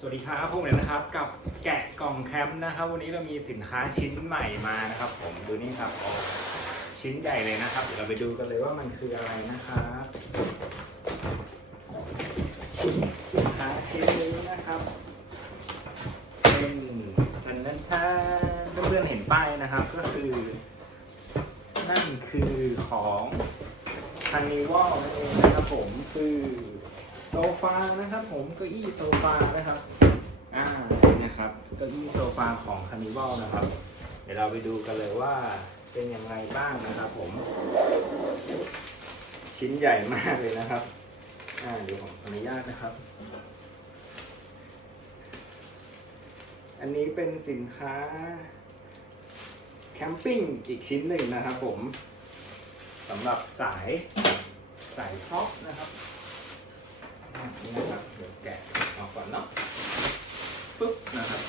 สวัสดีครับพวกเรานะครับกับแกะกล่องแคมป์นะครับ วันนี้เรามีสินค้าชิ้นใหม่มานะครับ ผมดูนี่ครับโอ้ชิ้นใหญ่เลยนะครับ เดี๋ยวเราไปดูกันเลยว่ามันคืออะไรนะครับสินค้าชิ้นนี้นะครับเป็นทันนันท่าเพื่อนๆเห็นป้ายนะครับ ก็คือนั่นคือของคันนิวอลนั่นเองนะครับผมคือ โซฟานะครับ ผมเก้าอี้โซฟานะครับอ่านะครับเก้าอี้โซฟาของคันนิวอลนะครับ เดี๋ยวเราไปดูกันเลยว่าเป็นยังไงบ้างนะครับผม ชิ้นใหญ่มากเลยนะครับอ่าเดี๋ยวผมอนุญาตนะครับ อันนี้เป็นสินค้าแคมปิ้งอีกชิ้นหนึ่งนะครับผมสำหรับสายสายท็อปนะครับ นี่นะครับเดี๋ยวแกะออกก่อนเนาะปุ๊บนะครับ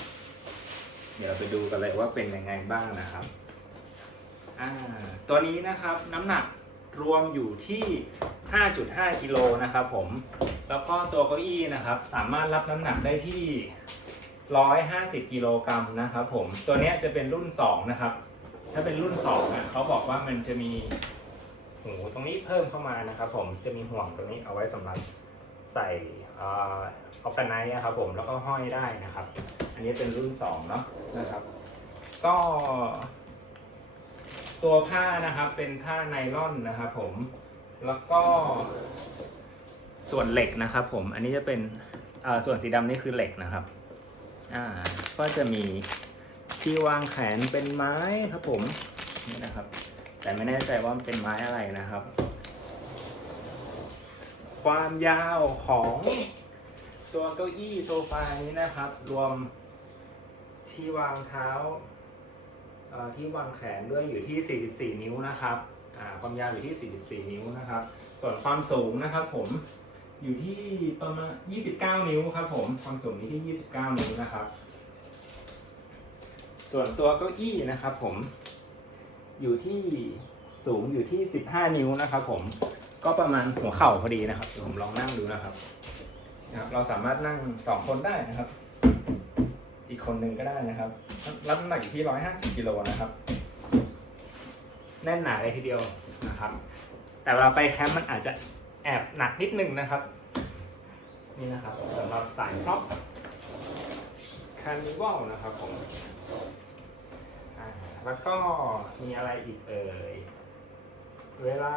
เดี๋ยวไปดูกันเลยว่าเป็นยังไงบ้างนะครับอ่าตัวนี้นะครับน้ำหนักรวมอยู่ที่ 5.5กิโลนะครับผม แล้วก็ตัวเก้าอี้นะครับ สามารถรับน้ำหนักได้ที่ 150กิโลกรัมนะครับผม ตัวนี้จะเป็นรุ่น 2 นะครับ ถ้าเป็นรุ่น2นะเขาบอกว่ามันจะมีหูตรงนี้เพิ่มเข้ามานะครับผม จะมีห่วงตรงนี้เอาไว้สำหรับ ใส่ออฟกันไนนะครับผมแล้วก็ห้อยได้นะครับ อันนี้เป็นรุ่น2เนาะนะครับ ก็ ตัวผ้านะครับเป็นผ้าไนล่อนนะครับผมแล้วก็ ส่วนเหล็กนะครับ ผมอันนี้จะเป็นอ่าส่วนสีดำนี่คือเหล็กนะครับอ่าก็จะมีที่วางแขนเป็นไม้ครับผมนี่นะครับ แต่ไม่แน่ใจว่ามันเป็นไม้อะไรนะครับ ความยาวของตัวเก้าอี้โซฟานี้นะครับ รวมที่วางเท้าที่วางแขนด้วยอยู่ที่ 44 นิ้วนะครับความยาวอยู่ที่ 44 นิ้วนะครับ ส่วนความสูงนะครับ ผมอยู่ที่ประมาณ 29 นิ้วครับ ผมความสูงอยู่ที่ 29 นิ้วนะครับ ส่วนตัวเก้าอี้นะครับ ผมอยู่ที่สูงอยู่ที่ 15 นิ้วนะครับ ผม ก็ประมาณหัวเข่าพอดีนะครับเดี๋ยวผมลองนั่งดูนะครับนะครับเราสามารถนั่งสองคนได้นะครับ อีกคนหนึ่งก็ได้นะครับรับน้ำหนักอยู่ที่150กิโลนะครับ แน่นหนาเลยทีเดียวนะครับ แต่เวลาไปแคมป์มันอาจจะแอบหนักนิดนึงนะครับ นี่นะครับสำหรับสายพร็อพคาร์นิวัลนะครับผมอ่าแล้วก็มีอะไรอีกเอ่ย เวลา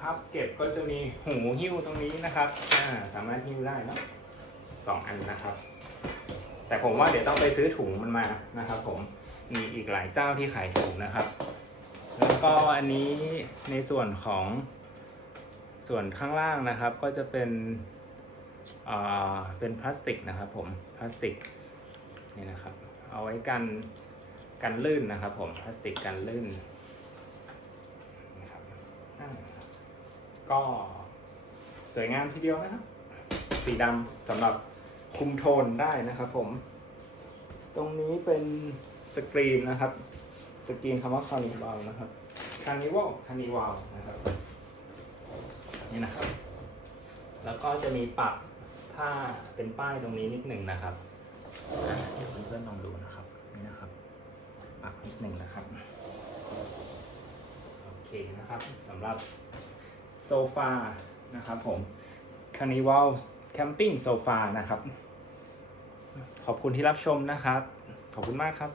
พับเก็บก็จะมีหูหิ้วตรงนี้นะครับอ่าสามารถหิ้วได้เนอะสองอันนะครับ แต่ผมว่าเดี๋ยวต้องไปซื้อถุงมันมานะครับ ผมมีอีกหลายเจ้าที่ขายถุงนะครับ แล้วก็อันนี้ในส่วนของส่วนข้างล่างนะครับก็จะเป็นอ่าเป็นพลาสติกนะครับ ผมพลาสติกนี่นะครับ เอาไว้กันกันลื่นนะครับ ผมพลาสติกกันลื่น ก็สวยงามทีเดียวนะครับ สีดำสำหรับคุมโทนได้นะครับผม ตรงนี้เป็นสกรีนนะครับ สกรีนคำว่าคานิวัลนะครับคานิวัลคานิวัลนะครับ นี่นะครับ แล้วก็จะมีปักผ้าเป็นป้ายตรงนี้นิดหนึ่งนะครับเดี๋ยวเพื่อนๆลองดูนะครับ นี่นะครับ ปักนิดหนึ่งนะครับ เคนะครับสำหรับโซฟานะครับผม Carnival Camping Sofa นะครับ ขอบคุณที่รับชมนะครับ ขอบคุณมากครับ